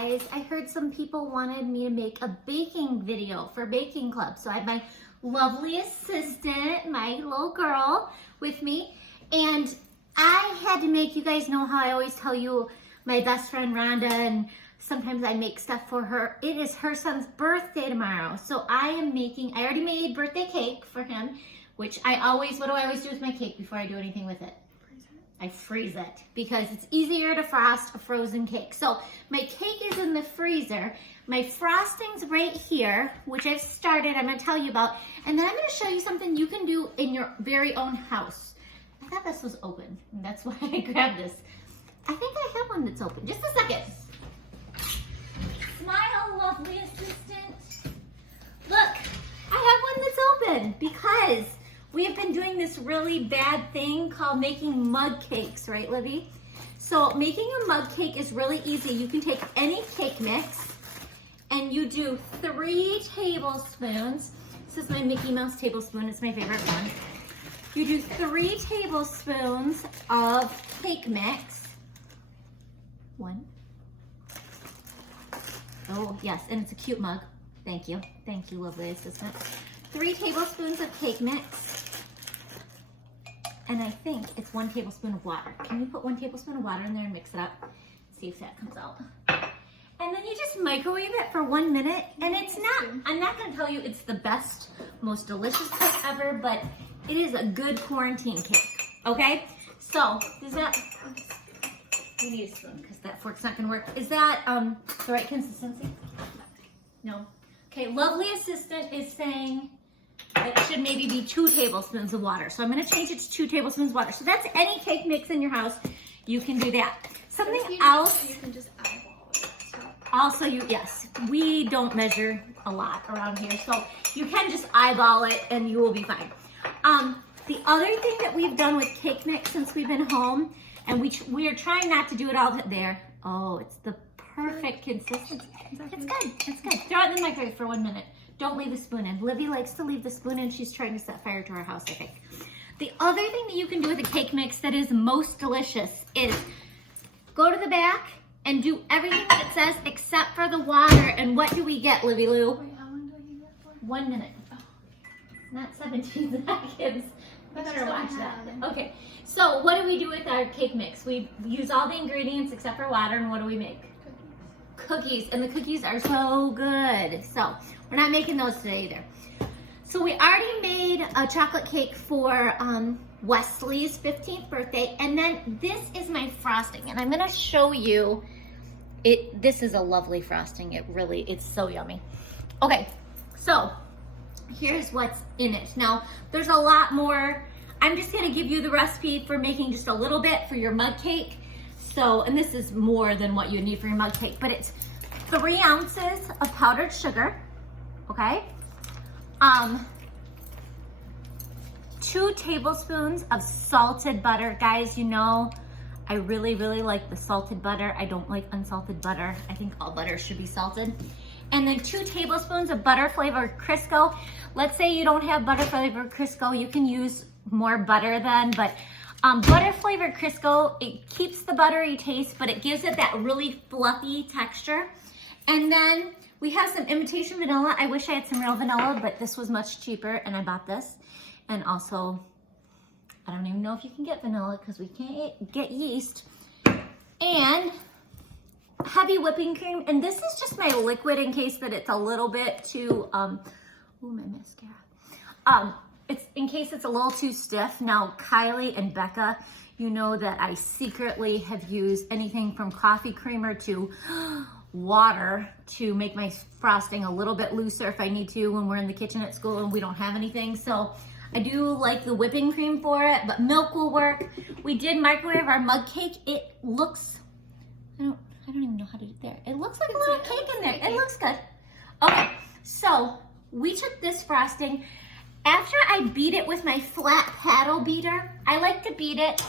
guys. I heard some people wanted me to make a baking video for Baking Club. So I have my lovely assistant, my little girl with me. And I had to make, you guys know how I always tell you my best friend Rhonda, and sometimes I make stuff for her. It is her son's birthday tomorrow. So I already made birthday cake for him, which what do I always do with my cake before I do anything with it? I freeze it because it's easier to frost a frozen cake. So my cake is in the freezer. My frosting's right here, which I've started, I'm gonna tell you about. And then I'm gonna show you something you can do in your very own house. I thought this was open, and that's why I grabbed this. I think I have one that's open. Just a second. Smile, lovely assistant. Look, I have one that's open because we have been doing this really bad thing called making mug cakes, right, Livy? So making a mug cake is really easy. You can take any cake mix and you do 3 tablespoons. This is my Mickey Mouse tablespoon. It's my favorite one. You do 3 tablespoons of cake mix. 1. Oh, yes, and it's a cute mug. Thank you. Thank you, lovely assistant. 3 tablespoons of cake mix. And I think it's 1 tablespoon of water. Can you put 1 tablespoon of water in there and mix it up? See if that comes out. And then you just microwave it for 1 minute. And it's not, I'm not gonna tell you it's the best, most delicious cake ever, but it is a good quarantine cake, okay? So, is that, we need a spoon because that fork's not gonna work. Is that the right consistency? No. Okay, lovely assistant is saying it should maybe be 2 tablespoons of water. So I'm gonna change it to 2 tablespoons of water. So that's any cake mix in your house. You can do that. Something else. You can just eyeball it. So. Also, yes, we don't measure a lot around here. So you can just eyeball it and you will be fine. The other thing that we've done with cake mix since we've been home, and we are trying not to do it all there. Oh, it's the perfect consistency. It's good, it's good. Throw it in the microwave for 1 minute. Don't leave the spoon in. Livy likes to leave the spoon in. She's trying to set fire to our house, I think. The other thing that you can do with a cake mix that is most delicious is go to the back and do everything that it says except for the water. And what do we get, Livy Lou? Wait, how long do I need that for? 1 minute. Oh. Not 17 seconds. I better watch that. Have. Okay, so what do we do with our cake mix? We use all the ingredients except for water, and what do we make? Cookies, and the cookies are so good. So we're not making those today either. So we already made a chocolate cake for Wesley's 15th birthday, and then this is my frosting, and I'm gonna show you it. This is a lovely frosting. It's so yummy. Okay, so here's what's in it. Now, there's a lot more. I'm just gonna give you the recipe for making just a little bit for your mug cake. So, and this is more than what you need for your mug cake, but it's 3 ounces of powdered sugar, okay? 2 tablespoons of salted butter. Guys, you know, I really, really like the salted butter. I don't like unsalted butter. I think all butter should be salted. And then 2 tablespoons of butter flavored Crisco. Let's say you don't have butter flavored Crisco, you can use more butter then, but butter flavored Crisco, it keeps the buttery taste, but it gives it that really fluffy texture. And then we have some imitation vanilla. I wish I had some real vanilla, but this was much cheaper and I bought this. And also, I don't even know if you can get vanilla because we can't get yeast. And heavy whipping cream, and this is just my liquid in case that it's a little bit too, ooh, my mascara. It's in case it's a little too stiff. Now, Kylie and Becca, you know that I secretly have used anything from coffee creamer to water to make my frosting a little bit looser if I need to when we're in the kitchen at school and we don't have anything. So I do like the whipping cream for it, but milk will work. We did microwave our mug cake. It looks, I don't even know how to do it there. It looks like a little cake in there. It looks good. Okay, so we took this frosting. After I beat it with my flat paddle beater, I like to beat it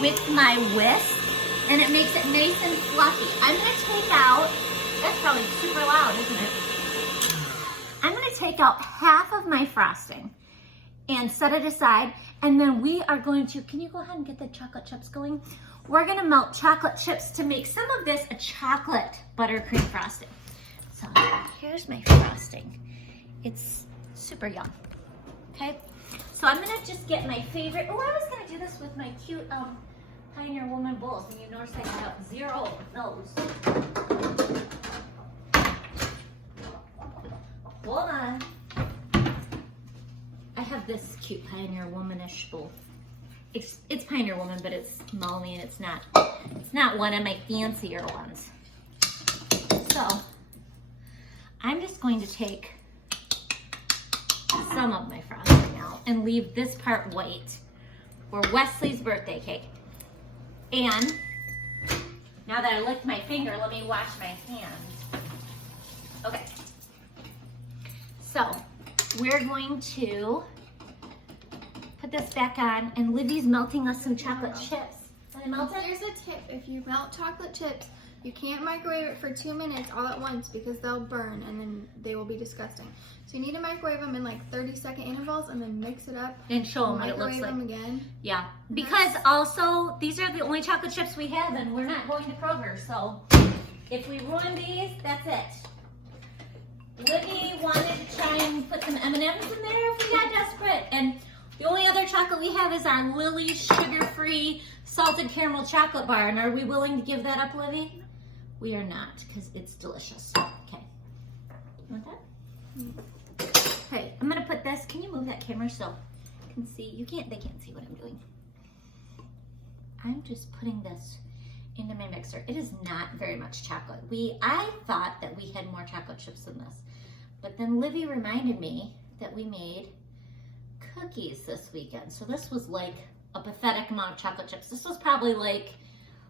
with my whisk, and it makes it nice and fluffy. I'm gonna take out, that's probably super loud, isn't it? I'm gonna take out half of my frosting, and set it aside. And then we are going to, can you go ahead and get the chocolate chips going? We're gonna melt chocolate chips to make some of this a chocolate buttercream frosting. So here's my frosting. It's super yum, okay? So I'm gonna just get my favorite, oh, I was gonna do this with my cute Pioneer Woman bowls, and you notice I got 0 of those. Hold on. I have this cute Pioneer Womanish bowl. It's Pioneer Woman, but it's Melanie, and it's not one of my fancier ones. So I'm just going to take some of my frosting out and leave this part white for Wesley's birthday cake. And now that I licked my finger, let me wash my hands. Okay. So we're going to put this back on, and Libby's melting us some chocolate chips. Can I melt it? Here's a tip. If you melt chocolate chips, you can't microwave it for 2 minutes all at once because they'll burn and then they will be disgusting. So you need to microwave them in like 30-second intervals and then mix it up. And show them what it looks Microwave like. them again. Yeah, because also these are the only chocolate chips we have, and we're not going to Kroger. So if we ruin these, that's it. Libby wanted to try and put some M&Ms in there if we got desperate, and the only other chocolate we have is our Lily's sugar-free salted caramel chocolate bar. And are we willing to give that up, Livy? We are not, because it's delicious. Okay. You want that? Okay, I'm gonna put this. Can you move that camera so you can see? They can't see what I'm doing. I'm just putting this into my mixer. It is not very much chocolate. I thought that we had more chocolate chips than this, but then Livy reminded me that we made cookies this weekend. So this was like a pathetic amount of chocolate chips. This was probably like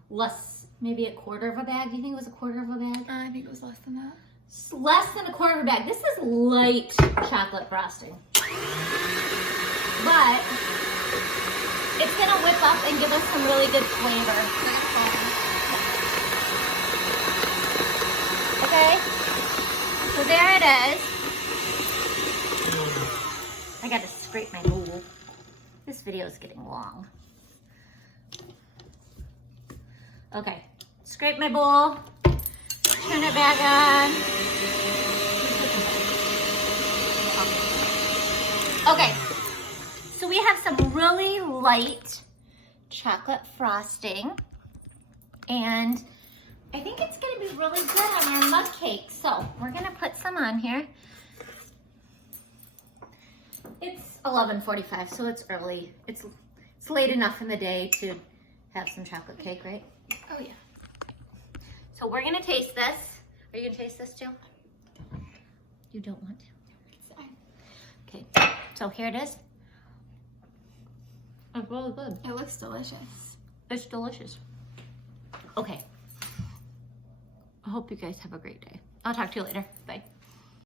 less, maybe a quarter of a bag. Do you think it was a quarter of a bag? I think it was less than that. It's less than a quarter of a bag. This is light chocolate frosting. But it's gonna whip up and give us some really good flavor. Okay, so there it is. I gotta scrape my bowl. This video is getting long. Okay, scrape my bowl, turn it back on. Okay, so we have some really light chocolate frosting, and I think it's gonna be really good on our mug cake. So we're gonna put some on here. It's 11:45, so it's early. It's late enough in the day to have some chocolate cake, right? Oh yeah. So we're gonna taste this. Are you gonna taste this too? You don't want to? It's fine. Okay, so here it is. It's really good. It looks delicious. It's delicious. Okay. I hope you guys have a great day. I'll talk to you later. Bye.